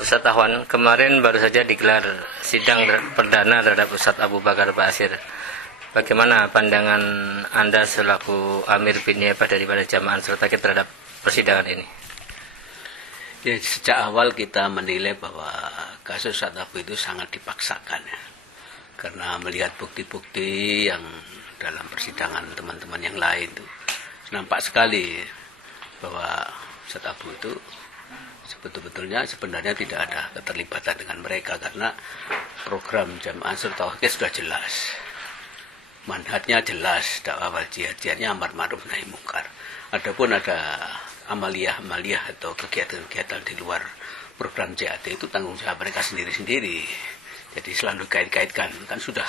Ustadz Ahwan, kemarin baru saja digelar sidang perdana terhadap Ustadz Abu Bakar Ba'asyir. Bagaimana pandangan Anda selaku Amir bin Niabah daripada Jamaah Ansarut Tauhid terhadap persidangan ini? Ya, sejak awal kita menilai bahwa kasus Ustadz Abu itu sangat dipaksakan ya. Karena melihat bukti-bukti yang dalam persidangan teman-teman yang lain itu nampak sekali bahwa Ustadz Abu itu sebetulnya sebenarnya tidak ada keterlibatan dengan mereka, karena program Jamaah Ansarut Tauhid sudah jelas, manhajnya jelas, dakwah wal jihad-jihadnya amar ma'ruf nahi mungkar. Adapun ada amaliyah atau kegiatan-kegiatan di luar program jihad itu tanggung jawab mereka sendiri-sendiri. Jadi selalu dikait-kaitkan, kan sudah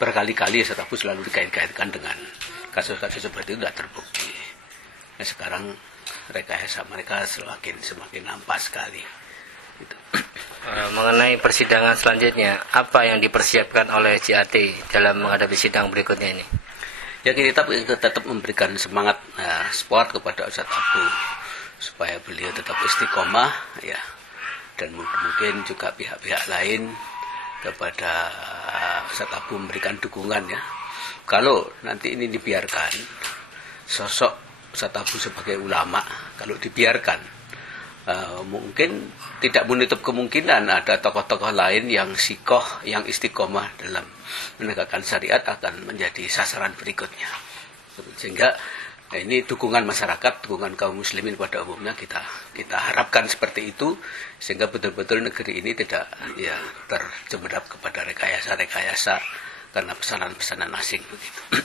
berkali-kali Ustadz Abu selalu dikait-kaitkan dengan kasus-kasus seperti itu tidak terbukti. Nah, sekarang rekayasa mereka semakin nampak sekali. Gitu. Mengenai persidangan selanjutnya, apa yang dipersiapkan oleh JAT dalam menghadapi sidang berikutnya ini? Ya, kita tetap memberikan semangat support kepada Ustadz Abu supaya beliau tetap istiqomah ya, dan mungkin juga pihak-pihak lain kepada Ustadz Abu memberikan dukungan ya. Kalau nanti ini dibiarkan, sosok Ustadz Abu sebagai ulama kalau dibiarkan, mungkin tidak menutup kemungkinan ada tokoh-tokoh lain yang sikoh, yang istiqomah dalam menegakkan syariat akan menjadi sasaran berikutnya. Sehingga ini dukungan masyarakat, dukungan kaum muslimin pada umumnya kita harapkan seperti itu, sehingga betul-betul negeri ini tidak ya terjebak kepada rekayasa-rekayasa karena pesanan-pesanan asing begitu.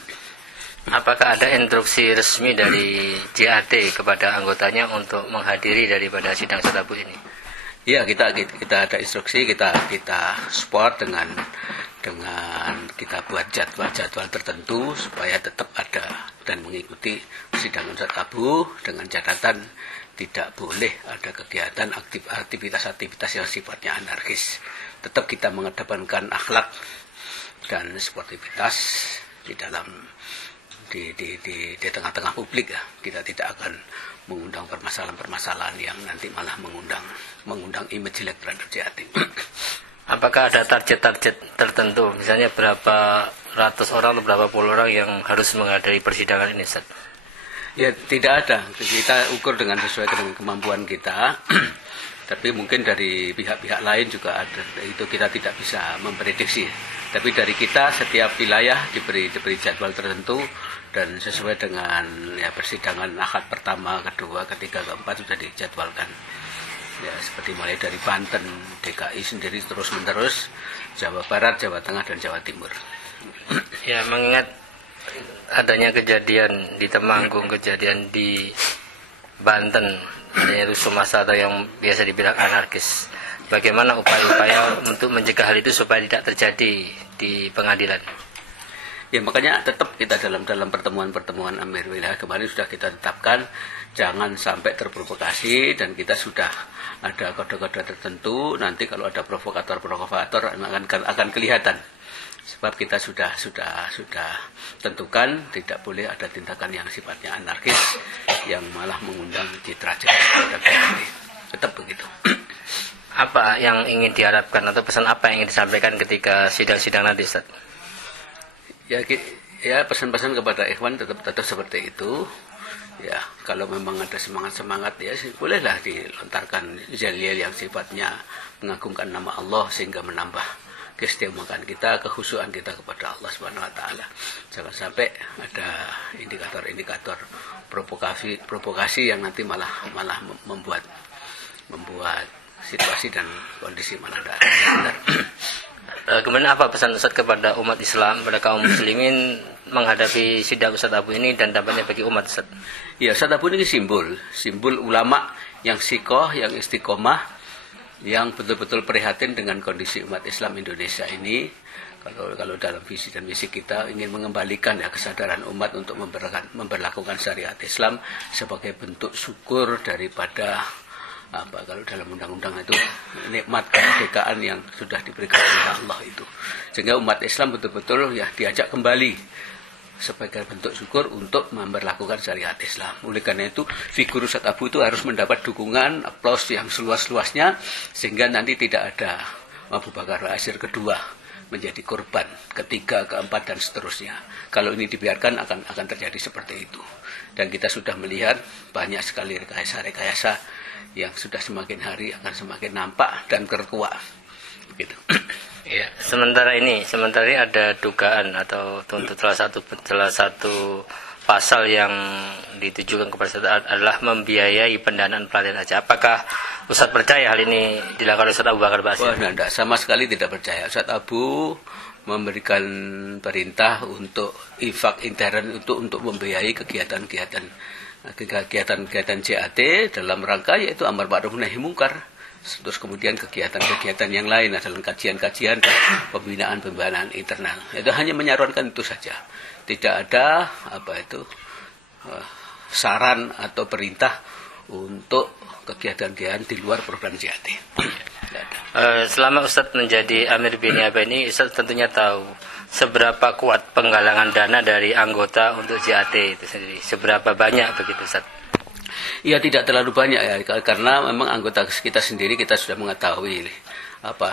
Apakah ada instruksi resmi dari JAT kepada anggotanya untuk menghadiri daripada sidang Ustadz Abu ini? Ya, kita ada instruksi, kita support dengan kita buat jadwal tertentu supaya tetap ada dan mengikuti sidang Ustadz Abu dengan catatan tidak boleh ada kegiatan aktivitas yang sifatnya anarkis. Tetap kita mengedepankan akhlak dan sportivitas di dalam di tengah-tengah publik ya. Kita tidak akan mengundang permasalahan-permasalahan yang nanti malah mengundang image jelek terhadap JAT. Apakah ada target-target tertentu, misalnya berapa ratus orang atau berapa puluh orang yang harus menghadiri persidangan ini, Ustaz? Ya, tidak ada. Kita ukur sesuai dengan kemampuan kita. Tapi mungkin dari pihak-pihak lain juga ada. Itu kita tidak bisa memprediksi. Tapi dari kita setiap wilayah diberi jadwal tertentu dan sesuai dengan ya persidangan akad pertama, kedua, ketiga, keempat sudah dijadwalkan. Ya, seperti mulai dari Banten, DKI sendiri terus-menerus, Jawa Barat, Jawa Tengah, dan Jawa Timur. Ya, mengingat adanya kejadian di Temanggung, kejadian di Banten, adanya rusuh massa atau yang biasa dibilang anarkis. Bagaimana upaya-upaya untuk mencegah hal itu supaya tidak terjadi di pengadilan? Ya, makanya tetap kita dalam pertemuan-pertemuan Amir Wilayah kemarin sudah kita tetapkan jangan sampai terprovokasi, dan kita sudah ada kode-kode tertentu. Nanti kalau ada provokator akan kelihatan. Sebab kita sudah tentukan tidak boleh ada tindakan yang sifatnya anarkis yang malah mengundang citra jelek terhadap JAT. Tetap begitu. Apa yang ingin diharapkan atau pesan apa yang ingin disampaikan ketika sidang-sidang nanti, Ustaz? Ya, pesan-pesan kepada ikhwan tetap seperti itu. Ya, kalau memang ada semangat ya bolehlah dilontarkan yel-yel yang sifatnya mengagungkan nama Allah sehingga menambah keistimewaangan kita, kekhusyuan kita kepada Allah Subhanahu wa taala. Jangan sampai ada indikator-indikator provokasi yang nanti malah membuat situasi dan kondisi malah tidak benar. Kemudian apa pesan Ustaz kepada umat Islam, pada kaum muslimin menghadapi sidang Ustadz Abu ini dan dampaknya bagi umat, Ustaz? Ya, Ustadz Abu ini simbol ulama yang sikoh, yang istiqomah, yang betul-betul prihatin dengan kondisi umat Islam Indonesia ini. Kalau dalam visi dan misi kita ingin mengembalikan ya kesadaran umat untuk memperlakukan syariat Islam sebagai bentuk syukur daripada kalau dalam undang-undang itu nikmat kemerdekaan yang sudah diberikan oleh Allah itu, sehingga umat Islam betul-betul ya diajak kembali sebagai bentuk syukur untuk memperlakukan syariat Islam. Oleh karena itu, figur Ustadz Abu itu harus mendapat dukungan, aplaus yang seluas-luasnya, sehingga nanti tidak ada Abu Bakar Ba'asyir kedua menjadi korban, ketiga, keempat, dan seterusnya. Kalau ini dibiarkan akan terjadi seperti itu. Dan kita sudah melihat banyak sekali rekayasa-rekayasa yang sudah semakin hari akan semakin nampak dan terkuak. Gitu. Ya, sementara ini ada dugaan atau tuntut salah satu pasal yang ditujukan kepada Ustadz adalah membiayai pendanaan pelatihan haji. Apakah Ustadz percaya hal ini dilakukan oleh Ustadz Abu Bakar Ba'asyir? Wah, tidak, sama sekali tidak percaya. Ustadz Abu memberikan perintah untuk infak intern untuk membiayai kegiatan JAT dalam rangka yaitu amar ma'ruf nahi mungkar. Terus kemudian kegiatan-kegiatan yang lain adalah kajian-kajian dan pembinaan internal. Itu hanya menyarankan itu saja. Tidak ada saran atau perintah untuk kegiatan-kegiatan di luar program JAT. Selama Ustadz menjadi Amir bin Niabah ini, Ustadz tentunya tahu seberapa kuat penggalangan dana dari anggota untuk JAT itu sendiri. Seberapa banyak begitu Ustadz? Ya, tidak terlalu banyak ya, karena memang anggota kita sendiri kita sudah mengetahui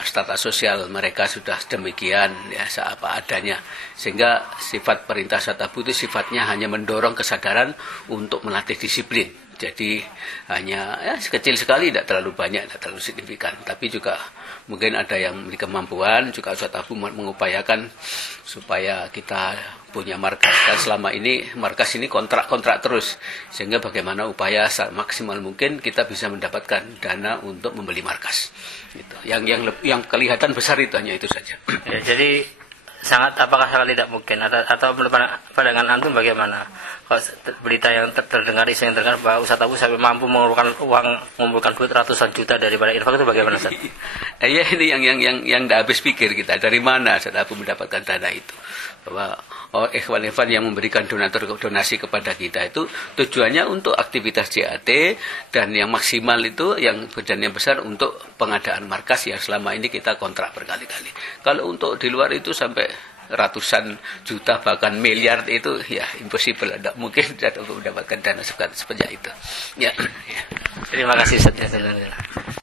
status sosial mereka sudah demikian ya, apa adanya, sehingga sifat perintah Ustadz Abu itu sifatnya hanya mendorong kesadaran untuk melatih disiplin. Jadi hanya kecil sekali, tidak terlalu banyak, tidak terlalu signifikan. Tapi juga mungkin ada yang memiliki kemampuan, juga Ustadz Abu mengupayakan supaya kita punya markas. Dan selama ini markas ini kontrak terus, sehingga bagaimana upaya maksimal mungkin kita bisa mendapatkan dana untuk membeli markas. Gitu. Yang kelihatan besar itu hanya itu saja. Ya, jadi apakah sangat tidak mungkin atau pandangan antum bagaimana? Kalau berita yang terdengar, isu yang terdengar bahwa Ustadz Abu sampai mampu mengumpulkan duit ratusan juta daripada infak, itu bagaimana Ustadz? Ya, ini yang tidak habis pikir kita, dari mana Ustadz Abu mendapatkan dana itu? Bahwa ikhwan-ikhwan yang memberikan donasi kepada kita itu tujuannya untuk aktivitas JAT, dan yang maksimal itu yang besar untuk pengadaan markas yang selama ini kita kontrak berkali-kali. Kalau untuk di luar itu sampai ratusan juta bahkan miliar itu ya impossible, tidak mungkin mendapatkan dana sebanyak itu. Ya. Terima kasih Ustaz.